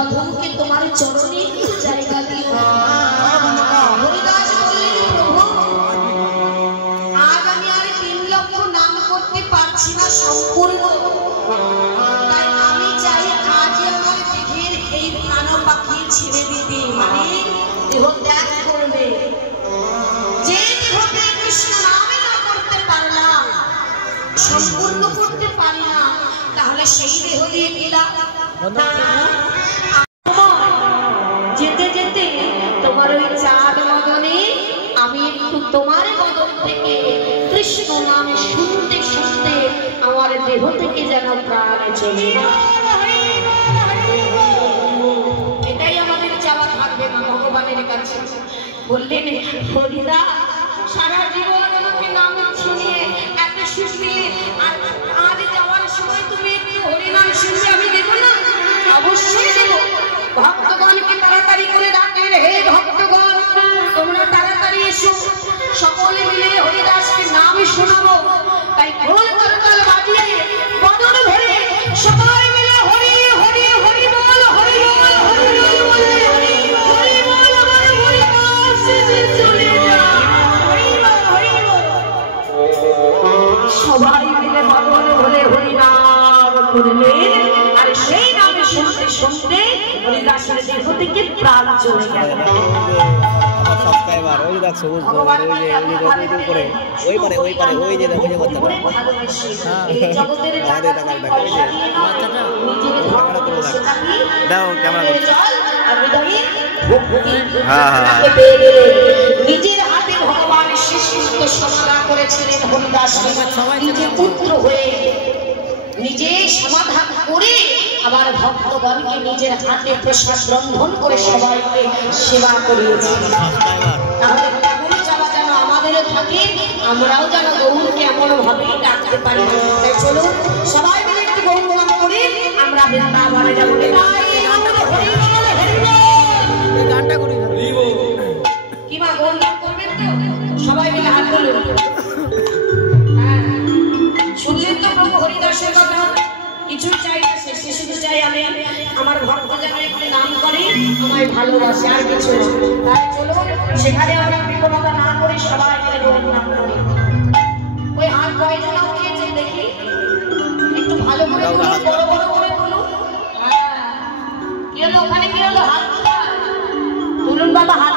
অধমকে তোমার চরণে একটু জায়গা দিও। হরিদাস বললেন, প্রভু আজ আমি আর 3 লক্ষ নাম করতে পারছি না সম্পূর্ণ, তাই আমি চাই আজ আমার দেহের এই প্রাণ পাখি ছেড়ে দিতে, মানে দেহ ত্যাগ করবে। যে দেহকে কৃষ্ণ নামে না করতে পারলাম, সম্পূর্ণ করতে পারি না, তাহলে সেই দেহ দিয়ে গেলাম। যেতে যেতে তোমার ওই চাঁদ মদনে আমি একটু তোমার বদন থেকে কৃষ্ণ নাম শুনতে শুনতে আমার দেহ থেকে যেন প্রাণ চলে। এটাই আমাদের চাওয়া থাকবে ভগবানের কাছে। বললেন, হরিদা সারা জীবন আমাকে নাম শুনিয়ে এত শুনিয়ে, আর আজ যাওয়ার সময় তুমি একটু হরিনাম শুনতে আমি দেব না? অবশ্যই দেব। ভক্তগণকে তাড়াতাড়ি করে ডাকলেন, হে ভক্তগণ তোমরা তাড়াতাড়ি এসো, সকলে মিলে হরিদাসকে নাম শোনাবো। তাই ঢোল করতাল বাজিয়ে বদন ভরে সবাই মিলে হরি হরি হরি বল, হরি বল, হরি বল বলে হরি বল আমার হরিদাস চলে যায়, হরি বল, হরি বল। সবাই মিলে বদন ভরে হরিনাম করলেন, আর সেই নামে শুনতে শুনতে হরিদাসের দেহ থেকে প্রাণ চলে গেল। সাবস্ক্রাইবার ওই দেখো সবুজ করে ওই পারে ওই পারে ওই যে দেখো যে কথা এই জগতের আমাদের টাকা টাকা ওই যে দাও ক্যামেরা করো। হ্যাঁ হ্যাঁ নিজের হাতে ভগবান শিশুকে সমাধান করেছিলেন হরিদাস, নিজে পুত্র হয়ে নিজে সমাধান করে আবার ভক্তগণকে নিজের হাতে প্রসাদ রন্ধন করে সবাইকে সেবা করিয়েছেন। তাহলে কেমন চাওয়া যেন আমাদেরও থাকে, আমরাও যেন গৌরকে এমন ভাবেই ডাকতে পারি। তাই চলুন সবাই মিলে একটু গৌর নাম করে আমরা বৃন্দাবনে যাবো। কি মা গৌর নাম করবেন তো? সবাই মিলে হাত তুলুন। শুনলেন তো প্রভু হরিদাসের কথা? কিছু চাই না, শেষে শুধু চাই আমি আমার ভক্ত যেন একটু নাম করে আমায় ভালোবাসে, আর কিছু না। তাই চলুন সেখানে আমরা বিকলতা না করে সবাই মিলে গৌর নাম করি। ওই হাত কয়জন উঠিয়েছেন দেখি, একটু ভালো করে বলুন, বড় বড় করে বলুন। কি হলো ওখানে, কি হলো? হাত তুলুন বাবা, হাত